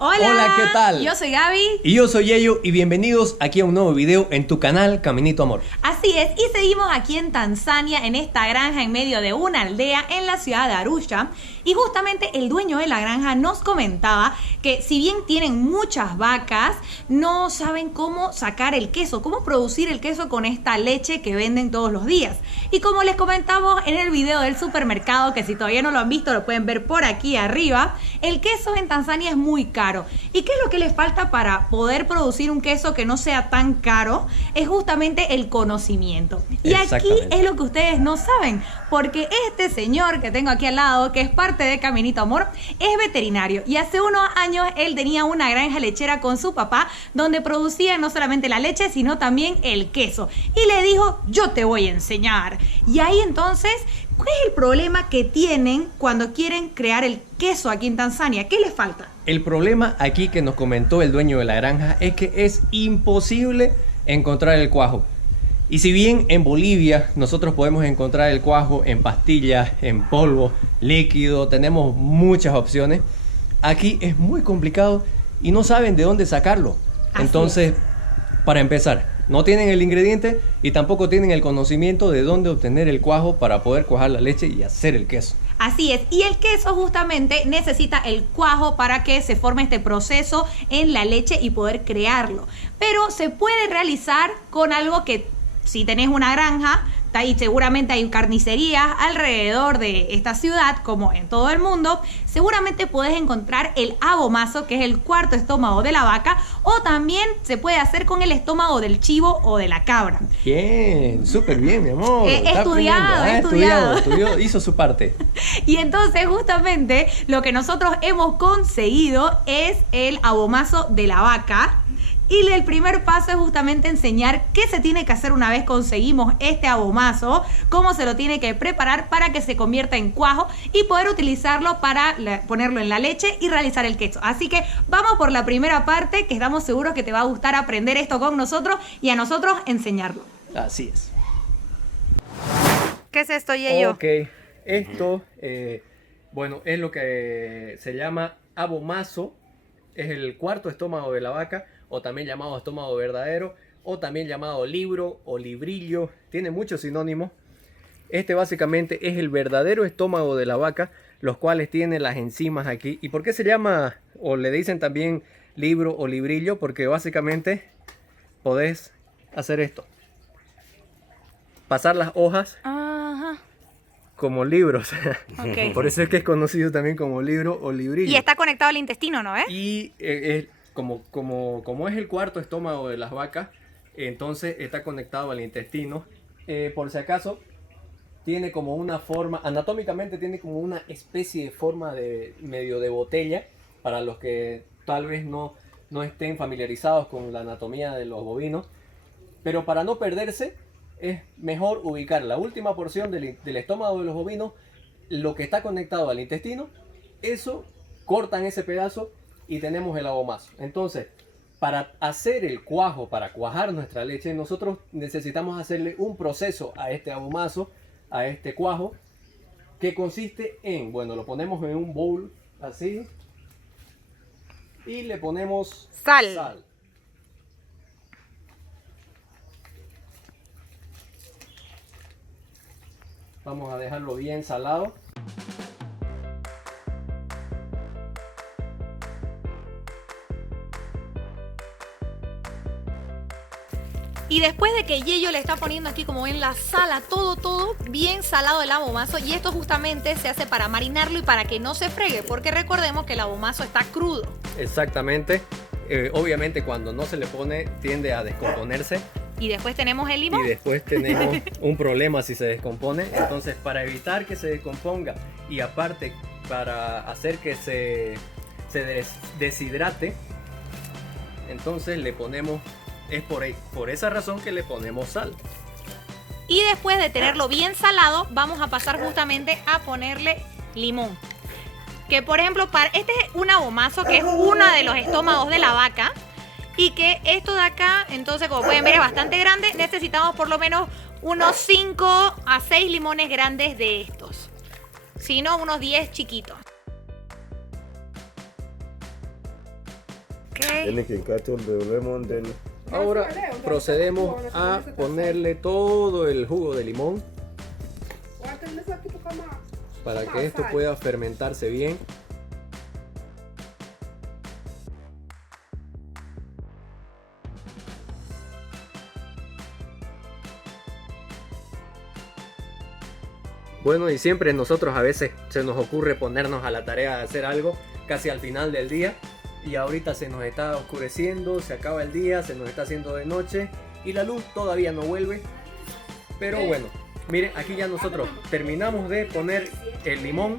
Hola, Hola, ¿qué tal? Yo soy Gaby. Y yo soy Yeyo y bienvenidos aquí a un nuevo video en tu canal Caminito Amor. Así es, y seguimos aquí en Tanzania, en esta granja en medio de una aldea en la ciudad de Arusha. Y justamente el dueño de la granja nos comentaba que si bien tienen muchas vacas, no saben cómo sacar el queso, cómo producir el queso con esta leche que venden todos los días. Y como les comentamos en el video del supermercado, que si todavía no lo han visto lo pueden ver por aquí arriba, el queso en Tanzania es muy caro. ¿Y qué es lo que les falta para poder producir un queso que no sea tan caro? Es justamente el conocimiento. Y aquí es lo que ustedes no saben, porque este señor que tengo aquí al lado, que es parte de Caminito Amor, es veterinario. Y hace unos años él tenía una granja lechera con su papá, donde producía no solamente la leche, sino también el queso. Y le dijo, yo te voy a enseñar. Y ahí entonces, ¿cuál es el problema que tienen cuando quieren crear el queso aquí en Tanzania? ¿Qué les falta? El problema aquí que nos comentó el dueño de la granja es que es imposible encontrar el cuajo. Y si bien en Bolivia nosotros podemos encontrar el cuajo en pastillas, en polvo, líquido, tenemos muchas opciones, aquí es muy complicado y no saben de dónde sacarlo. Entonces, para empezar, no tienen el ingrediente y tampoco tienen el conocimiento de dónde obtener el cuajo para poder cuajar la leche y hacer el queso. Así es, y el queso justamente necesita el cuajo para que se forme este proceso en la leche y poder crearlo. Pero se puede realizar con algo que, si tenés una granja, y seguramente hay carnicerías alrededor de esta ciudad, como en todo el mundo, seguramente podés encontrar el abomazo, que es el cuarto estómago de la vaca, o también se puede hacer con el estómago del chivo o de la cabra. Bien, súper bien, mi amor. He estudiado, hizo su parte. Y entonces justamente lo que nosotros hemos conseguido es el abomazo de la vaca. Y el primer paso es justamente enseñar qué se tiene que hacer una vez conseguimos este abomazo, cómo se lo tiene que preparar para que se convierta en cuajo y poder utilizarlo para ponerlo en la leche y realizar el queso. Así que vamos por la primera parte, que estamos seguros que te va a gustar aprender esto con nosotros y a nosotros enseñarlo. Así es. ¿Qué es esto, Yeyo? Ok, esto, bueno, es lo que se llama abomazo. Es el cuarto estómago de la vaca, o también llamado estómago verdadero, o también llamado libro o librillo. Tiene muchos sinónimos. Este básicamente es el verdadero estómago de la vaca, los cuales tienen las enzimas aquí. ¿Y por qué se llama, o le dicen también libro o librillo? Porque básicamente podés hacer esto. Pasar las hojas como libros. Okay. Por eso es que es conocido también como libro o librillo. Y está conectado al intestino, ¿no? Y como es el cuarto estómago de las vacas, entonces está conectado al intestino. Por si acaso, tiene como una forma, anatómicamente tiene como una especie de forma de medio de botella, para los que tal vez no estén familiarizados con la anatomía de los bovinos. Pero para no perderse, es mejor ubicar la última porción del estómago de los bovinos, lo que está conectado al intestino, eso, cortan ese pedazo y tenemos el abomazo. Entonces, para hacer el cuajo, para cuajar nuestra leche, nosotros necesitamos hacerle un proceso a este abomazo, a este cuajo, que consiste en, bueno, lo ponemos en un bowl así y le ponemos sal. Vamos a dejarlo bien salado. Y después de que Yeyo le está poniendo aquí como en la sala todo bien salado el abomazo, y esto justamente se hace para marinarlo y para que no se fregue, porque recordemos que el abomazo está crudo. Exactamente. Obviamente cuando no se le pone tiende a descomponerse. Y después tenemos el limón. Y después tenemos un problema si se descompone. Entonces, para evitar que se descomponga y aparte para hacer que se deshidrate, entonces le ponemos, es por esa razón que le ponemos sal. Y después de tenerlo bien salado, vamos a pasar justamente a ponerle limón. Que por ejemplo, este es un abomazo, que es uno de los estómagos de la vaca. Y que esto de acá, entonces como pueden ver es bastante grande. Necesitamos por lo menos unos 5 a 6 limones grandes de estos. Si no, unos 10 chiquitos. Then you can cut all the lemon, then Ahora procedemos a ponerle todo el jugo de limón para que esto pueda fermentarse bien. Bueno, y siempre nosotros a veces se nos ocurre ponernos a la tarea de hacer algo casi al final del día, y ahorita se nos está oscureciendo, se acaba el día, se nos está haciendo de noche y la luz todavía no vuelve. Pero bueno, miren, aquí ya nosotros terminamos de poner el limón.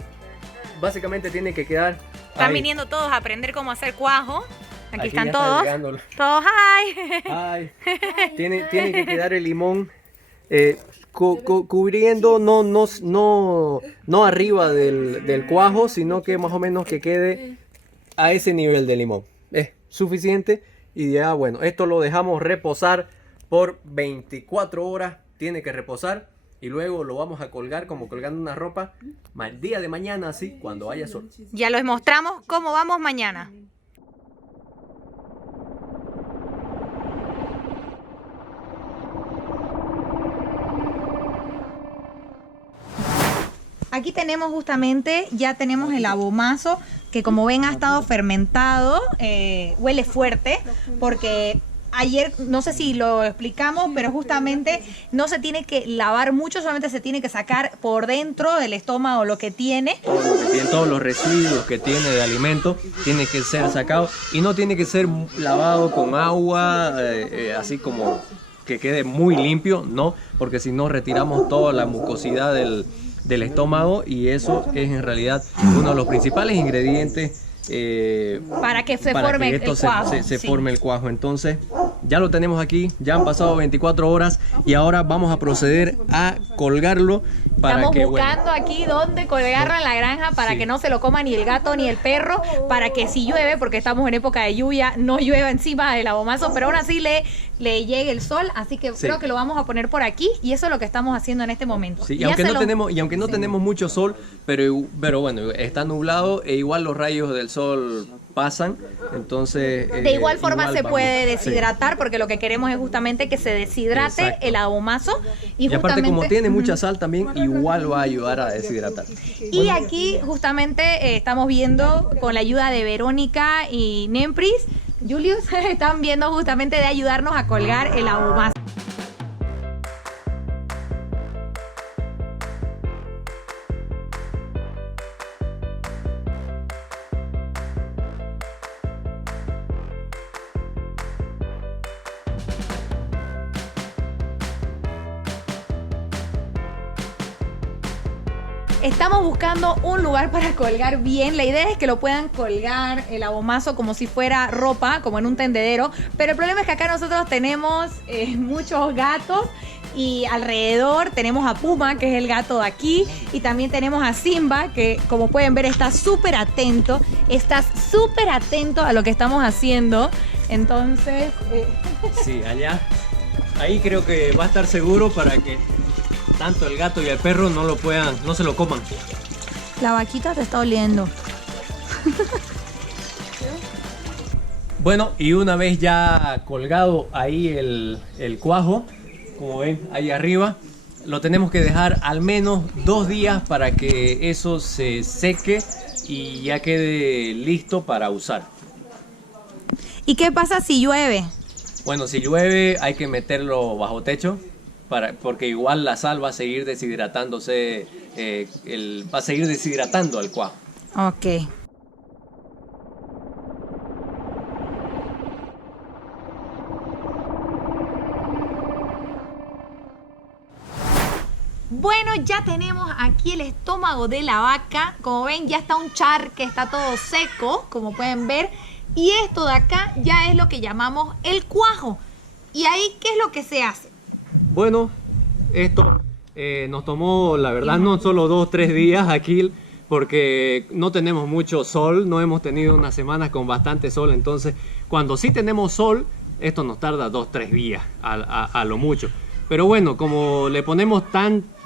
Básicamente tiene que quedar Están ahí. viniendo todos a aprender cómo hacer cuajo. Aquí están ya está todos. llegando Todos, hi. Ay, tiene que quedar el limón cubriendo, no arriba del cuajo, sino que más o menos que quede a ese nivel de limón. Es suficiente. Y ya bueno, esto lo dejamos reposar por 24 horas. Tiene que reposar y luego lo vamos a colgar como colgando una ropa el día de mañana, así cuando haya sol. Ya les mostramos cómo vamos mañana. Aquí tenemos justamente, ya tenemos el abomazo que como ven ha estado fermentado, huele fuerte porque ayer, no sé si lo explicamos, pero justamente no se tiene que lavar mucho, solamente se tiene que sacar por dentro del estómago lo que tiene. Todos los residuos que tiene de alimento tiene que ser sacado y no tiene que ser lavado con agua, así como que quede muy limpio, no, porque si no retiramos toda la mucosidad del estómago y eso es en realidad uno de los principales ingredientes para que se forme el cuajo. Se forme el cuajo. Entonces ya lo tenemos aquí, ya han pasado 24 horas y ahora vamos a proceder a colgarlo para Estamos que buscando aquí dónde colgarlo en la granja para que no se lo coma ni el gato ni el perro, para que si llueve, porque estamos en época de lluvia, no llueva encima del abomazo, pero aún así le llegue el sol, así que creo que lo vamos a poner por aquí y eso es lo que estamos haciendo en este momento. Sí, y aunque no tenemos mucho sol, pero bueno, está nublado e igual los rayos del sol pasan, entonces de igual forma se puede deshidratar, porque lo que queremos es justamente que se deshidrate el abomazo y aparte como tiene mucha sal también igual va a ayudar a deshidratar. Y aquí justamente estamos viendo con la ayuda de Verónica y Nempris, Julius, están viendo justamente de ayudarnos a colgar el abomazo. Estamos buscando un lugar para colgar bien. La idea es que lo puedan colgar el abomazo como si fuera ropa, como en un tendedero. Pero el problema es que acá nosotros tenemos muchos gatos y alrededor tenemos a Puma, que es el gato de aquí, y también tenemos a Simba, que como pueden ver está súper atento. Está súper atento a lo que estamos haciendo. Entonces... Sí, allá. Ahí creo que va a estar seguro para que tanto el gato y el perro no se lo coman. La vaquita te está oliendo. Bueno, y una vez ya colgado ahí el cuajo, como ven ahí arriba, lo tenemos que dejar al menos 2 días para que eso se seque y ya quede listo para usar. ¿Y qué pasa si llueve? Bueno, si llueve hay que meterlo bajo techo, porque igual la sal va a seguir deshidratándose, va a seguir deshidratando el cuajo. Ok. Bueno, ya tenemos aquí el estómago de la vaca. Como ven, ya está un charque, está todo seco, como pueden ver. Y esto de acá ya es lo que llamamos el cuajo. ¿Y ahí qué es lo que se hace? Bueno, esto nos tomó, la verdad, no solo 2-3 días aquí, porque no tenemos mucho sol, no hemos tenido unas semanas con bastante sol, entonces cuando sí tenemos sol, esto nos tarda 2-3 días a lo mucho. Pero bueno, como le ponemos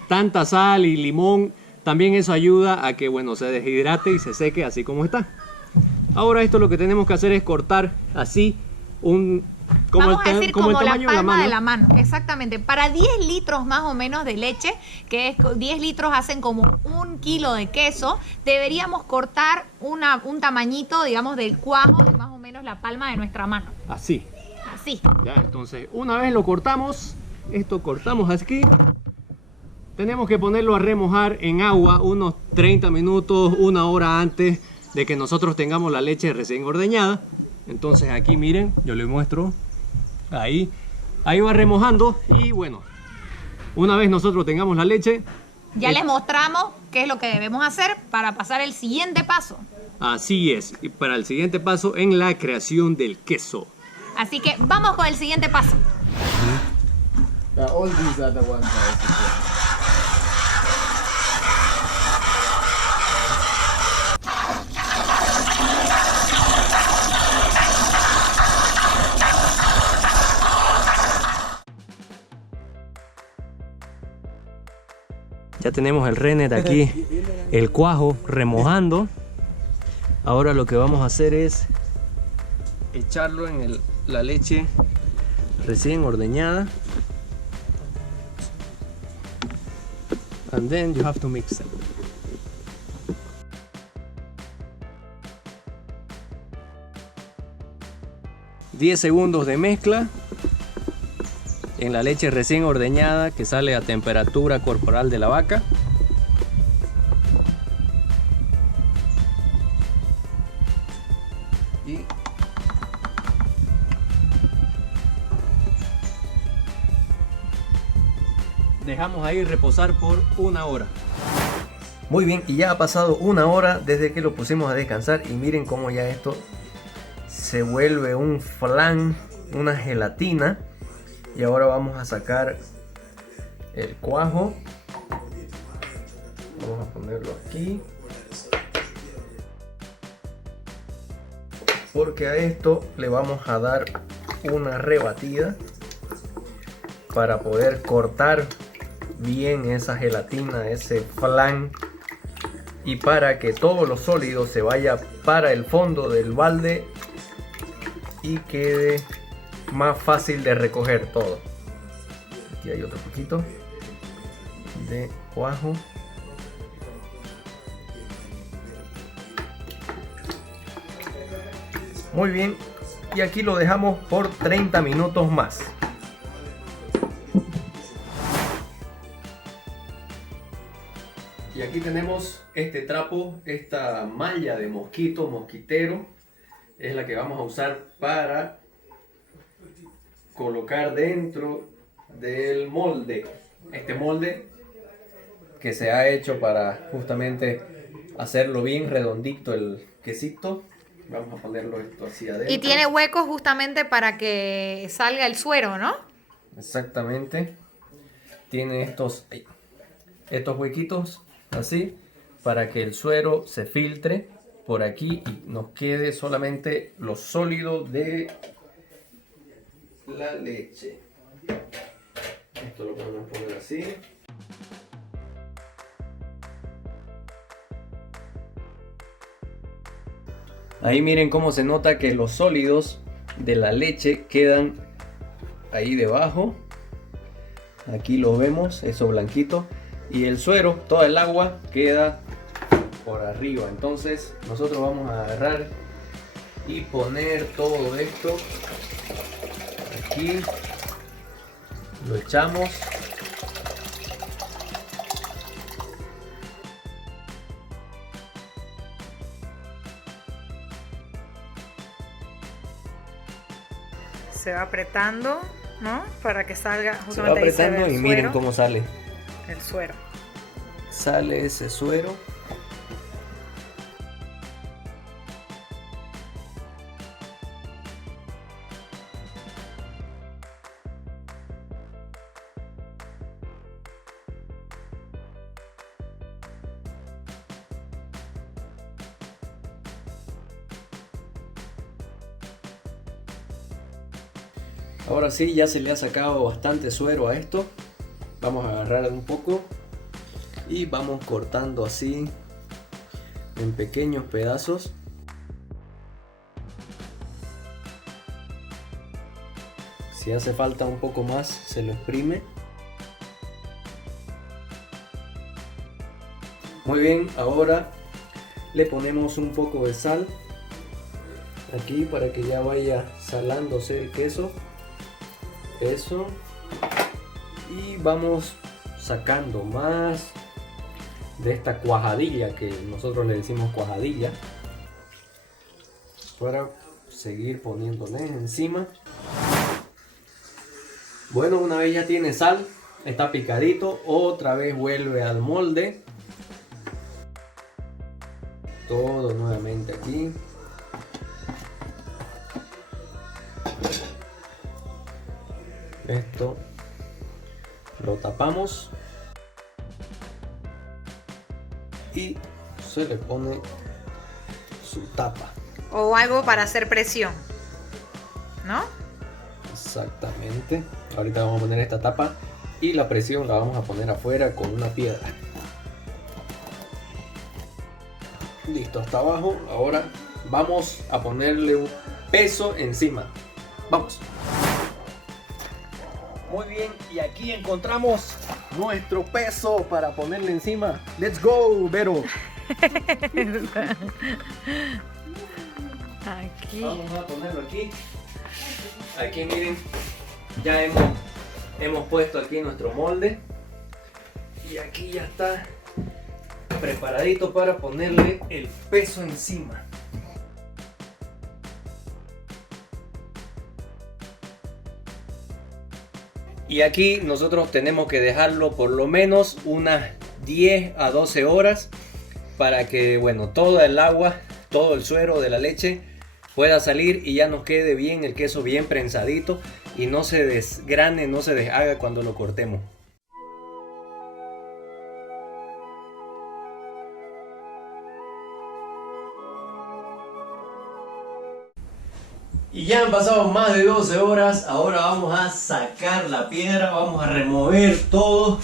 tanta sal y limón, también eso ayuda a que bueno, se deshidrate y se seque así como está. Ahora esto lo que tenemos que hacer es cortar así Vamos a decir como la tamaño palma de la mano. Exactamente. Para 10 litros más o menos de leche, que es 10 litros hacen como 1 kilo de queso, deberíamos cortar un tamañito, digamos, del cuajo de más o menos la palma de nuestra mano. Así. Así. Ya, entonces, una vez lo cortamos, esto cortamos aquí. Tenemos que ponerlo a remojar en agua unos 30 minutos, 1 hora antes de que nosotros tengamos la leche recién ordeñada. Entonces aquí miren, yo les muestro. Ahí va remojando y bueno, una vez nosotros tengamos la leche, ya les mostramos qué es lo que debemos hacer para pasar el siguiente paso. Así es, y para el siguiente paso en la creación del queso. Así que vamos con el siguiente paso. All these are the ones Ya tenemos el rennet aquí, el cuajo remojando. Ahora lo que vamos a hacer es echarlo en la leche recién ordeñada. And then you have to mix them. ...10 segundos de mezcla en la leche recién ordeñada que sale a temperatura corporal de la vaca. Y dejamos ahí reposar por 1 hora. Muy bien, y ya ha pasado 1 hora desde que lo pusimos a descansar y miren cómo ya esto se vuelve un flan, una gelatina. Y ahora vamos a sacar el cuajo. Vamos a ponerlo aquí. Porque a esto le vamos a dar una rebatida para poder cortar bien esa gelatina, ese flan, y para que todo lo sólido se vaya para el fondo del balde y quede más fácil de recoger todo. Aquí hay otro poquito de cuajo. Muy bien, y aquí lo dejamos por 30 minutos más. Y aquí tenemos este trapo, esta malla de mosquitero, es la que vamos a usar para colocar dentro del molde. Este molde que se ha hecho para justamente hacerlo bien redondito el quesito. Vamos a ponerlo esto así adentro. Y tiene huecos justamente para que salga el suero, ¿no? Exactamente. Tiene estos huequitos así para que el suero se filtre por aquí y nos quede solamente lo sólido de la leche. Esto lo podemos poner así. Ahí miren cómo se nota que los sólidos de la leche quedan ahí debajo. Aquí lo vemos, eso blanquito. Y el suero, toda el agua queda por arriba. Entonces nosotros vamos a agarrar y poner todo esto aquí. Lo echamos. Se va apretando, ¿no? Para que salga justamente. Se va apretando y miren cómo sale. El suero. Sale ese suero. Ahora sí, ya se le ha sacado bastante suero a esto. Vamos a agarrar un poco y vamos cortando así en pequeños pedazos. Si hace falta un poco más, se lo exprime. Muy bien, ahora le ponemos un poco de sal aquí para que ya vaya salándose el queso. Eso. Y vamos sacando más de esta cuajadilla, que nosotros le decimos cuajadilla, para seguir poniéndole encima. Bueno, una vez ya tiene sal, está picadito, otra vez vuelve al molde. Todo nuevamente aquí. Esto lo tapamos y se le pone su tapa. O algo para hacer presión, ¿no? Exactamente. Ahorita vamos a poner esta tapa y la presión la vamos a poner afuera con una piedra. Listo, hasta abajo. Ahora vamos a ponerle un peso encima. Vamos. Muy bien, y aquí encontramos nuestro peso para ponerle encima. Let's go, Vero. Aquí. Vamos a ponerlo aquí. Aquí miren, ya hemos puesto aquí nuestro molde. Y aquí ya está preparadito para ponerle el peso encima. Y aquí nosotros tenemos que dejarlo por lo menos unas 10 a 12 horas para que, bueno, todo el agua, todo el suero de la leche pueda salir y ya nos quede bien el queso bien prensadito y no se desgrane, no se deshaga cuando lo cortemos. Y ya han pasado más de 12 horas, ahora vamos a sacar la piedra, vamos a remover todo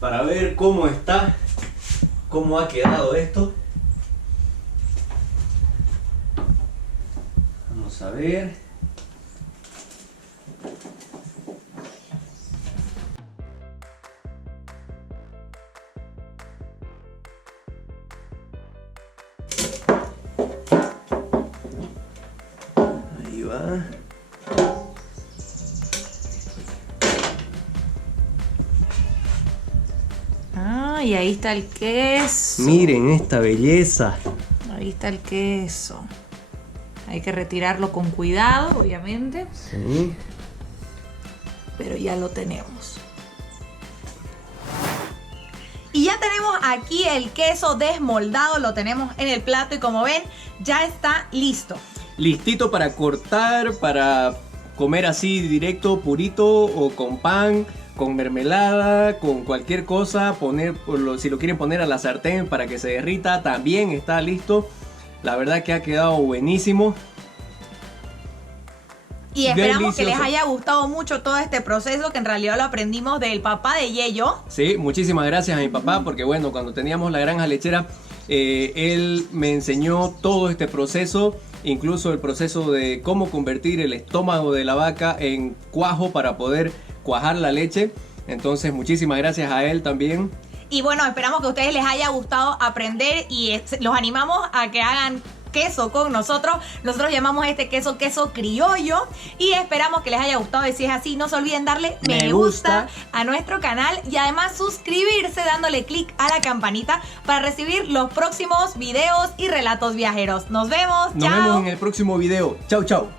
para ver cómo está, cómo ha quedado esto. Vamos a ver. Ahí va. Ah, y ahí está el queso. Miren esta belleza. Ahí está el queso. Hay que retirarlo con cuidado, obviamente. Sí. Pero ya lo tenemos. Y ya tenemos aquí el queso desmoldado, lo tenemos en el plato y como ven, ya está listo. Listito para cortar, para comer así directo, purito o con pan, con mermelada, con cualquier cosa. Si lo quieren poner a la sartén para que se derrita, también está listo. La verdad que ha quedado buenísimo. Y esperamos Delicioso. que les haya gustado mucho todo este proceso, que en realidad lo aprendimos del papá de Yeyo. Sí, muchísimas gracias a mi papá, porque bueno, cuando teníamos la granja lechera, él me enseñó todo este proceso, incluso el proceso de cómo convertir el estómago de la vaca en cuajo para poder cuajar la leche. Entonces, muchísimas gracias a él también. Y bueno, esperamos que a ustedes les haya gustado aprender y los animamos a que hagan queso con nosotros. Nosotros llamamos este queso criollo y esperamos que les haya gustado. Y si es así, no se olviden darle me gusta a nuestro canal y además suscribirse dándole clic a la campanita para recibir los próximos videos y relatos viajeros. Nos vemos. Nos Chao. vemos en el próximo video. Chau, chau.